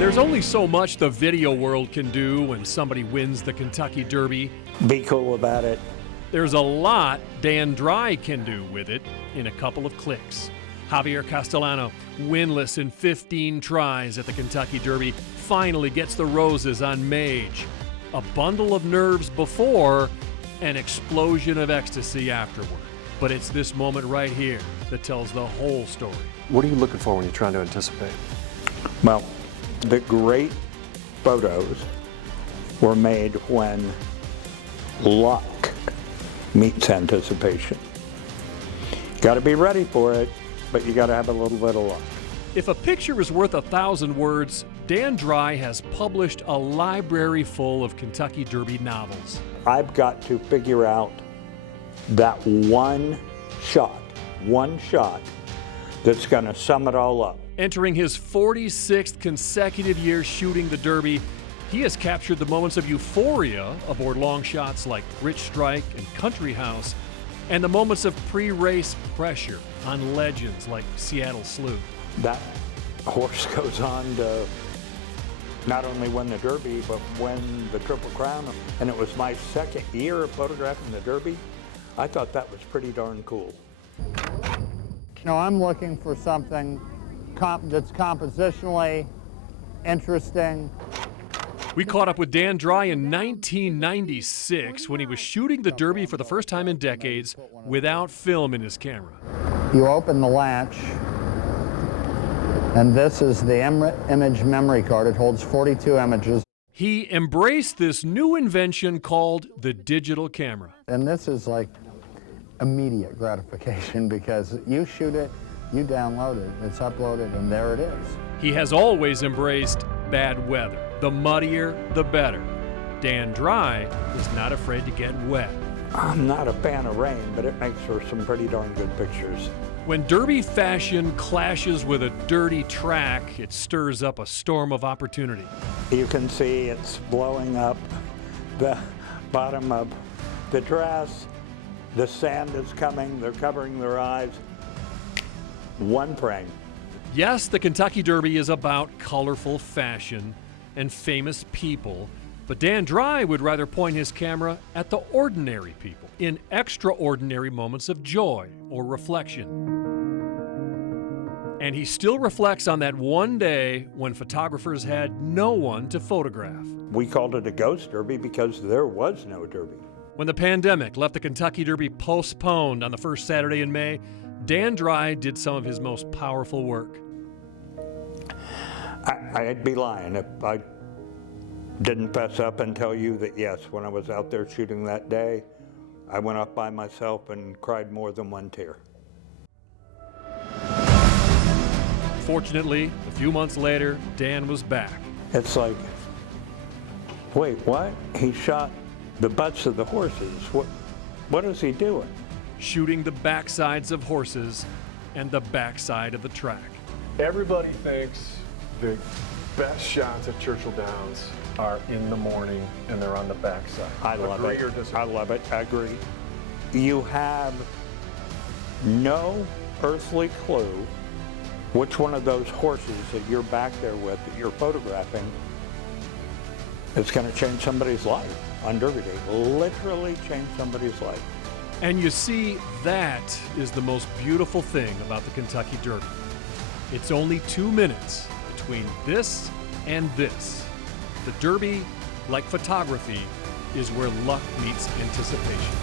There's only so much the video world can do when somebody wins the Kentucky Derby. Be cool about it. There's a lot Dan Dry can do with it in a couple of clicks. Javier Castellano, winless in 15 tries at the Kentucky Derby, finally gets the roses on Mage. A bundle of nerves before, an explosion of ecstasy afterward. But it's this moment right here that tells the whole story. What are you looking for when you're trying to anticipate? Well, the great photos were made when luck meets anticipation. Got to be ready for it, but you got to have a little bit of luck. If a picture is worth 1,000 words, Dan Dry has published a library full of Kentucky Derby novels. I've got to figure out that one shot that's going to sum it all up. Entering his 46th consecutive year shooting the Derby, he has captured the moments of euphoria aboard long shots like Rich Strike and Country House, and the moments of pre-race pressure on legends like Seattle Slew. That horse goes on to not only win the Derby, but win the Triple Crown. And it was my second year of photographing the Derby. I thought that was pretty darn cool. No, I'm looking for something that's compositionally interesting. We caught up with Dan Dry in 1996 when he was shooting the Derby for the first time in decades without film in his camera. You open the latch, and this is the image memory card. It holds 42 images. He embraced this new invention called the digital camera. And this is like immediate gratification because you shoot it, you download it, it's uploaded, and there it is. He has always embraced bad weather. The muddier, the better. Dan Dry is not afraid to get wet. I'm not a fan of rain, but it makes for some pretty darn good pictures. When Derby fashion clashes with a dirty track, it stirs up a storm of opportunity. You can see it's blowing up the bottom of the dress. The sand is coming. They're covering their eyes. One frame. Yes, the Kentucky Derby is about colorful fashion and famous people, but Dan Dry would rather point his camera at the ordinary people in extraordinary moments of joy or reflection. And he still reflects on that one day when photographers had no one to photograph. We called it a ghost derby because there was no derby. When the pandemic left the Kentucky Derby postponed on the first Saturday in May, Dan Dry did some of his most powerful work. I'd be lying if I didn't fess up and tell you that yes, when I was out there shooting that day, I went up by myself and cried more than one tear. Fortunately, a few months later, Dan was back. It's like, wait, what? He shot the butts of the horses. What is he doing? Shooting the backsides of horses and the backside of the track. Everybody thinks the best shots at Churchill Downs are in the morning and they're on the backside. I love Agree it. or disagree? I love it. I agree. You have no earthly clue which one of those horses that you're back there with, that you're photographing, is going to change somebody's life on Derby Day. Literally change somebody's life. And you see, that is the most beautiful thing about the Kentucky Derby. It's only 2 minutes between this and this. The Derby, like photography, is where luck meets anticipation.